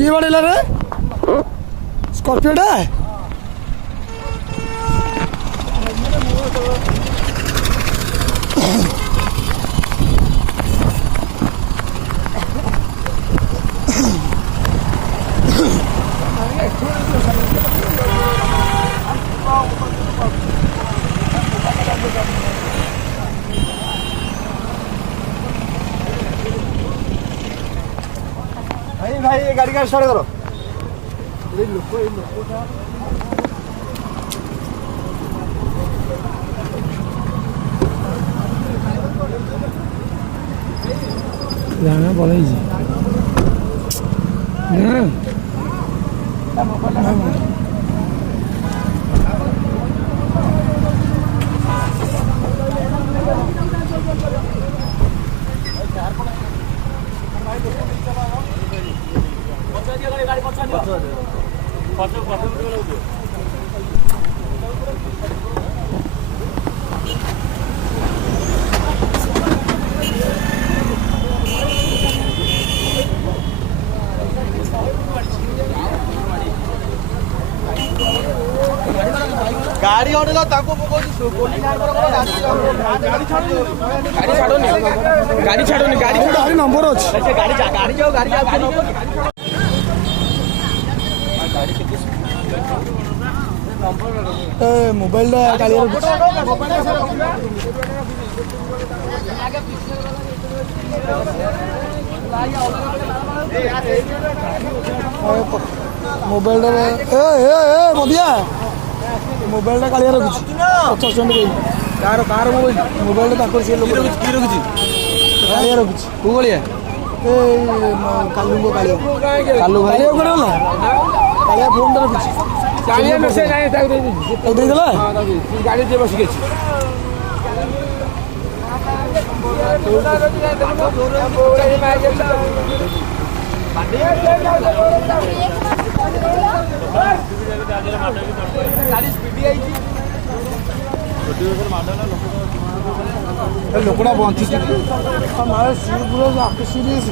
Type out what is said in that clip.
କିଏ ବାଡ଼େଇଲା ରେ? ସ୍କର୍ପିଓଟା? भाई गाड़ी का स्टार्ट करो। जाना पड़ेगी गाड़ी अड़ेला ताको गाड़ी छाड़ोनी गाड़ी नंबर अच्छी गाड़ी जाओ मोबाइल गाड़ी मोबाइल मदिया मोबाइल कालिया रखुଛି 50 टଙ୍କା कार मोबाइल मोबाइल सी लोक कालिया रखुଛି को गलिया कालू कालिया कालू भाई कालिया फोन रखुଛି कालिया मेसेज नहीं दे देला गाड़ी जे बस गेछ ଲୋକଟା ବଞ୍ଚିଛି ମାରେ ପୁରା ସିରିୟସ୍